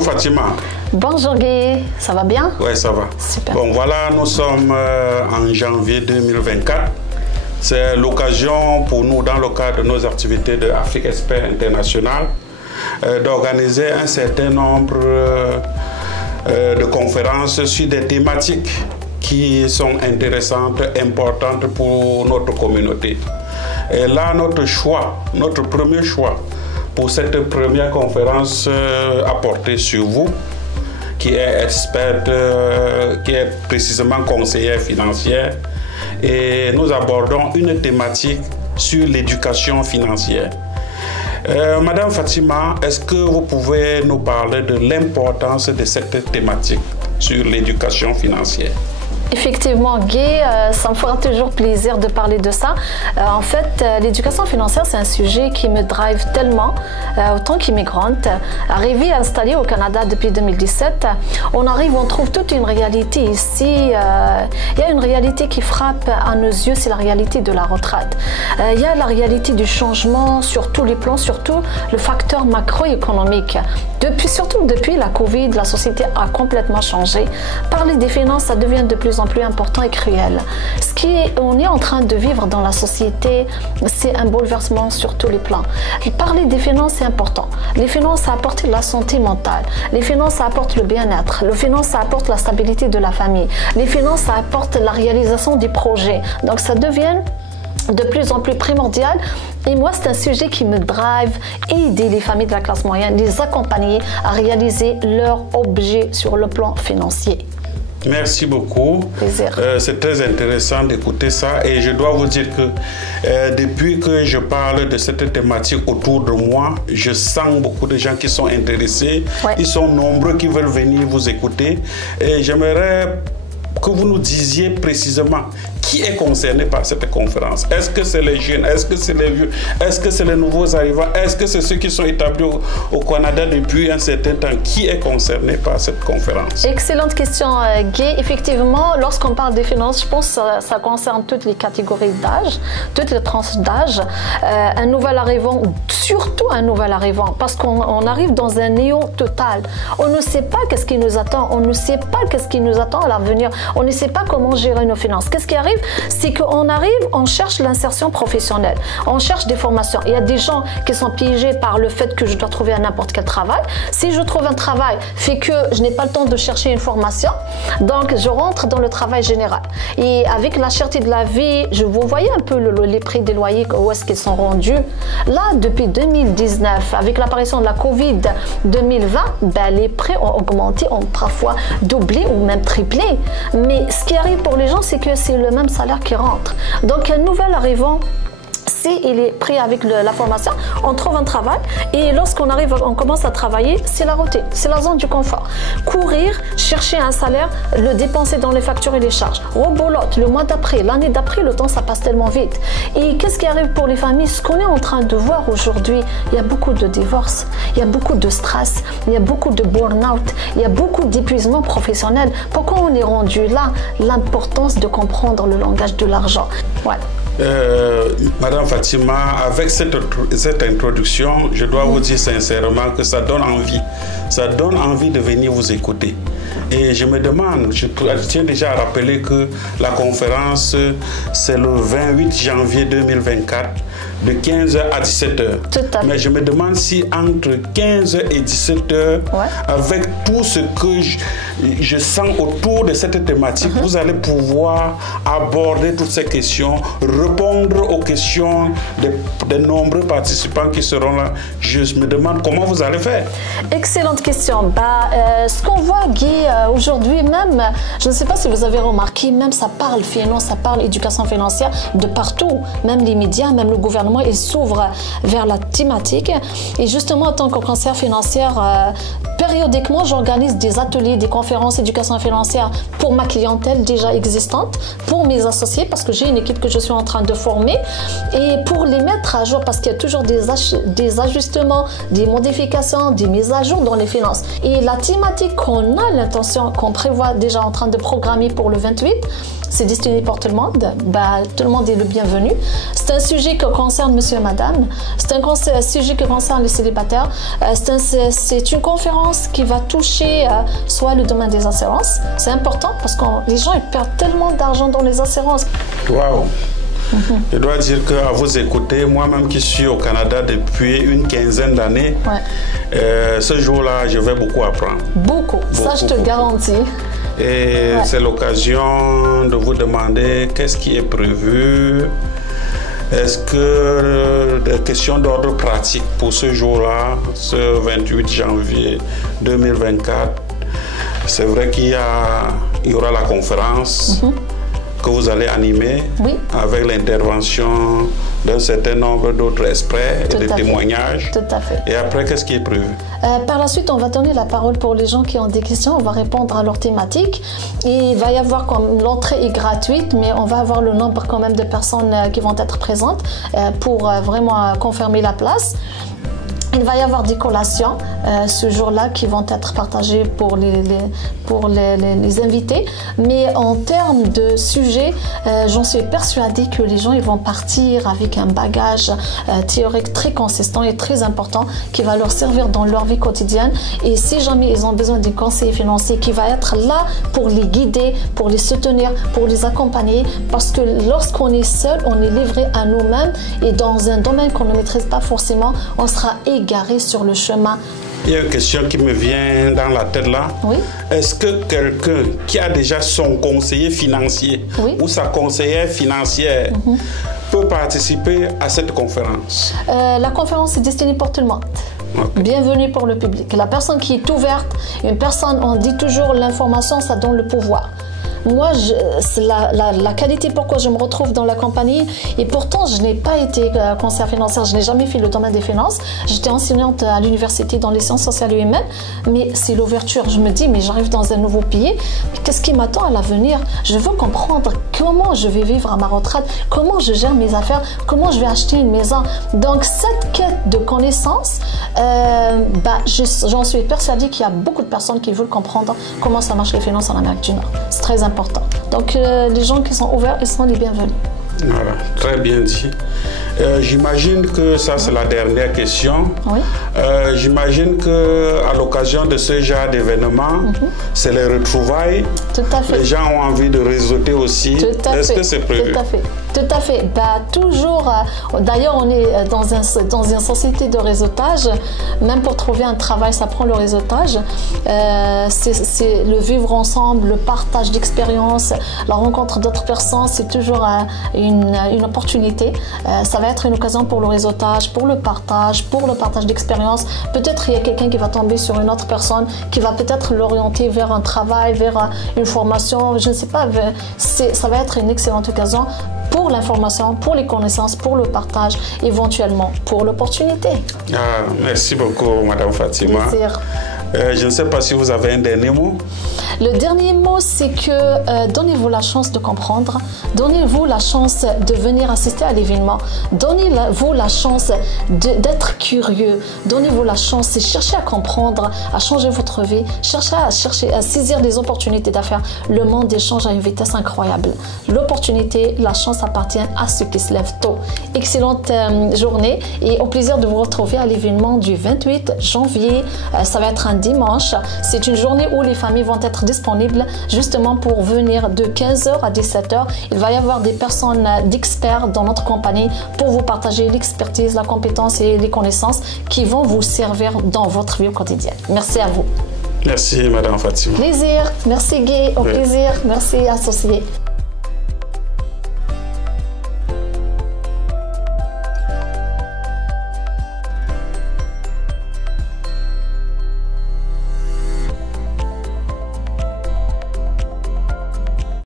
Bonjour Fatima. Bonjour Guy, ça va bien? Oui, ça va. Super. Bon, voilà, nous sommes en janvier 2024. C'est l'occasion pour nous, dans le cadre de nos activités de Afrique Expert International, d'organiser un certain nombre de conférences sur des thématiques qui sont intéressantes, importantes pour notre communauté. Et là, notre premier choix pour cette première conférence a porté sur vous, qui est experte, qui est précisément conseillère financière. Et nous abordons une thématique sur l'éducation financière. Madame Fatima, est-ce que vous pouvez nous parler de l'importance de cette thématique sur l'éducation financière? Effectivement, Guy, ça me fera toujours plaisir de parler de ça. En fait, l'éducation financière, c'est un sujet qui me drive tellement, autant qu'immigrante. Arrivée installée au Canada depuis 2017, on trouve toute une réalité ici. Il y a une réalité qui frappe à nos yeux, c'est la réalité de la retraite. Il y a la réalité du changement sur tous les plans, surtout le facteur macroéconomique. Surtout depuis la Covid, la société a complètement changé. Parler des finances, ça devient de plus en plus important et cruel. On est en train de vivre dans la société, c'est un bouleversement sur tous les plans. Parler des finances, c'est important. Les finances, ça apporte la santé mentale. Les finances, ça apporte le bien-être. Les finances, ça apporte la stabilité de la famille. Les finances, ça apporte la réalisation des projets. Donc, ça devient de plus en plus primordial. Et moi, c'est un sujet qui me drive, aider les familles de la classe moyenne, les accompagner à réaliser leurs objets sur le plan financier. Merci beaucoup. C'est très intéressant d'écouter ça et je dois vous dire que depuis que je parle de cette thématique autour de moi, je sens beaucoup de gens qui sont intéressés. Ouais. Ils sont nombreux qui veulent venir vous écouter et j'aimerais que vous nous disiez précisément qui est concerné par cette conférence. Est-ce que c'est les jeunes? Est-ce que c'est les vieux? Est-ce que c'est les nouveaux arrivants? Est-ce que c'est ceux qui sont établis au Canada depuis un certain temps? Qui est concerné par cette conférence? Excellente question, Guy. Effectivement, lorsqu'on parle des finances, je pense que ça concerne toutes les catégories d'âge, toutes les tranches d'âge. Un nouvel arrivant, surtout un nouvel arrivant, parce qu'on arrive dans un néant total. On ne sait pas qu'est-ce qui nous attend. On ne sait pas qu'est-ce qui nous attend à l'avenir. On ne sait pas comment gérer nos finances. Qu'est-ce qui arrive? C'est qu'on arrive, on cherche l'insertion professionnelle, on cherche des formations. Il y a des gens qui sont piégés par le fait que je dois trouver n'importe quel travail. Si je trouve un travail, fait que je n'ai pas le temps de chercher une formation, donc je rentre dans le travail général. Et avec la cherté de la vie, vous voyez un peu les prix des loyers, où est-ce qu'ils sont rendus. Là, depuis 2019, avec l'apparition de la Covid 2020, les prix ont augmenté, ont parfois doublé ou même triplé. Mais ce qui arrive pour les gens, c'est que c'est le même salaire qui rentre. Donc, un nouvel arrivant, s'il est pris avec la formation, on trouve un travail et lorsqu'on arrive, on commence à travailler, c'est la routine, c'est la zone du confort. Courir, chercher un salaire, le dépenser dans les factures et les charges. Rebolote, le mois d'après, l'année d'après, le temps, ça passe tellement vite. Et qu'est-ce qui arrive pour les familles? Ce qu'on est en train de voir aujourd'hui, il y a beaucoup de divorces, il y a beaucoup de stress, il y a beaucoup de burn-out, il y a beaucoup d'épuisement professionnel. Pourquoi on est rendu là? L'importance de comprendre le langage de l'argent. Ouais. Madame Fatima, avec cette introduction, je dois vous dire sincèrement que ça donne envie. Ça donne envie de venir vous écouter. Et je me demande, je tiens déjà à rappeler que la conférence, c'est le 28 janvier 2024, de 15h à 17h. Mais je me demande si entre 15h et 17h, avec tout ce que je sens autour de cette thématique, vous allez pouvoir aborder toutes ces questions, répondre aux questions des nombreux participants qui seront là. Je me demande comment vous allez faire. Excellente question. Ce qu'on voit, Guy, aujourd'hui même, je ne sais pas si vous avez remarqué, même ça parle finance, ça parle éducation financière de partout. Même les médias, même le gouvernement, ils s'ouvrent vers la thématique. Et justement, en tant que conseillère financière, périodiquement, j'organise des ateliers, des conférences éducation financière pour ma clientèle déjà existante, pour mes associés, parce que j'ai une équipe que je suis en train de former, et pour les mettre à jour, parce qu'il y a toujours des ajustements, des modifications, des mises à jour dans les finances. Et la thématique qu'on a l'intention, qu'on prévoit déjà en train de programmer pour le 28, c'est destiné pour tout le monde. Tout le monde est le bienvenu. C'est un sujet qui concerne monsieur et madame. C'est un sujet qui concerne les célibataires. C'est une conférence qui va toucher soit le domaine des assurances. C'est important parce que les gens ils perdent tellement d'argent dans les assurances. Waouh! Je dois dire qu'à vous écouter, moi-même qui suis au Canada depuis une quinzaine d'années, ce jour-là, je vais beaucoup apprendre. Beaucoup, ça je te garantis. Et c'est l'occasion de vous demander qu'est-ce qui est prévu. Est-ce que des questions d'ordre pratique pour ce jour-là, ce 28 janvier 2024, c'est vrai qu'il y aura la conférence que vous allez animer avec l'intervention d'un certain nombre d'autres experts et de témoignages. Tout à fait. Et après, qu'est-ce qui est prévu? Par la suite, on va donner la parole pour les gens qui ont des questions. On va répondre à leurs thématiques. Et il va y avoir, comme l'entrée est gratuite, mais on va avoir le nombre quand même de personnes qui vont être présentes pour vraiment confirmer la place. Il va y avoir des collations ce jour-là qui vont être partagées pour les invités. Mais en termes de sujet, j'en suis persuadée que les gens ils vont partir avec un bagage théorique très consistant et très important qui va leur servir dans leur vie quotidienne. Et si jamais ils ont besoin d'un conseiller financier qui va être là pour les guider, pour les soutenir, pour les accompagner, parce que lorsqu'on est seul, on est livré à nous-mêmes et dans un domaine qu'on ne maîtrise pas forcément, on sera égaré sur le chemin. Il y a une question qui me vient dans la tête là. Oui. Est-ce que quelqu'un qui a déjà son conseiller financier ou sa conseillère financière peut participer à cette conférence? La conférence est destinée pour tout le monde. Bienvenue pour le public. La personne qui est ouverte, une personne, on dit toujours l'information, ça donne le pouvoir. Moi, c'est la qualité pourquoi je me retrouve dans la compagnie. Et pourtant, je n'ai pas été conseillère financière. Je n'ai jamais fait le domaine des finances. J'étais enseignante à l'université dans les sciences sociales et humaines. Mais c'est l'ouverture. Je me dis, mais j'arrive dans un nouveau pays. Qu'est-ce qui m'attend à l'avenir? Je veux comprendre comment je vais vivre à ma retraite, comment je gère mes affaires, comment je vais acheter une maison. Donc, cette quête de connaissances, j'en suis persuadée qu'il y a beaucoup de personnes qui veulent comprendre comment ça marche les finances en Amérique du Nord. C'est très important. Donc, les gens qui sont ouverts, ils sont les bienvenus. Voilà, très bien dit. J'imagine que ça, c'est la dernière question. Oui. J'imagine qu'à l'occasion de ce genre d'événement, c'est les retrouvailles. Tout à fait. Les gens ont envie de réseauter aussi. Est-ce que c'est prévu? Tout à fait. Tout à fait. Toujours. D'ailleurs, on est dans une société de réseautage. Même pour trouver un travail, ça prend le réseautage. C'est le vivre ensemble, le partage d'expériences, la rencontre d'autres personnes. C'est toujours une opportunité. Ça va être une occasion pour le réseautage, pour le partage d'expériences. Peut-être il y a quelqu'un qui va tomber sur une autre personne qui va peut-être l'orienter vers un travail, vers une formation. Je ne sais pas. Ça va être une excellente occasion pour l'information, pour les connaissances, pour le partage, éventuellement pour l'opportunité. Merci beaucoup, Madame Fatima. Plaisir. Je ne sais pas si vous avez un dernier mot. Le dernier mot, c'est que donnez-vous la chance de comprendre, donnez-vous la chance de venir assister à l'événement, donnez-vous la chance d'être curieux, donnez-vous la chance de chercher à comprendre, à changer votre vie, chercher à saisir des opportunités d'affaires. Le monde échange à une vitesse incroyable. L'opportunité, la chance appartient à ceux qui se lèvent tôt. Excellente journée et au plaisir de vous retrouver à l'événement du 28 janvier. Ça va être un dimanche. C'est une journée où les familles vont être disponibles justement pour venir de 15h à 17h. Il va y avoir des personnes d'experts dans notre compagnie pour vous partager l'expertise, la compétence et les connaissances qui vont vous servir dans votre vie quotidienne. Merci à vous. Merci, Madame Fatima. Plaisir. Merci, Guy. Au plaisir. Merci, associé.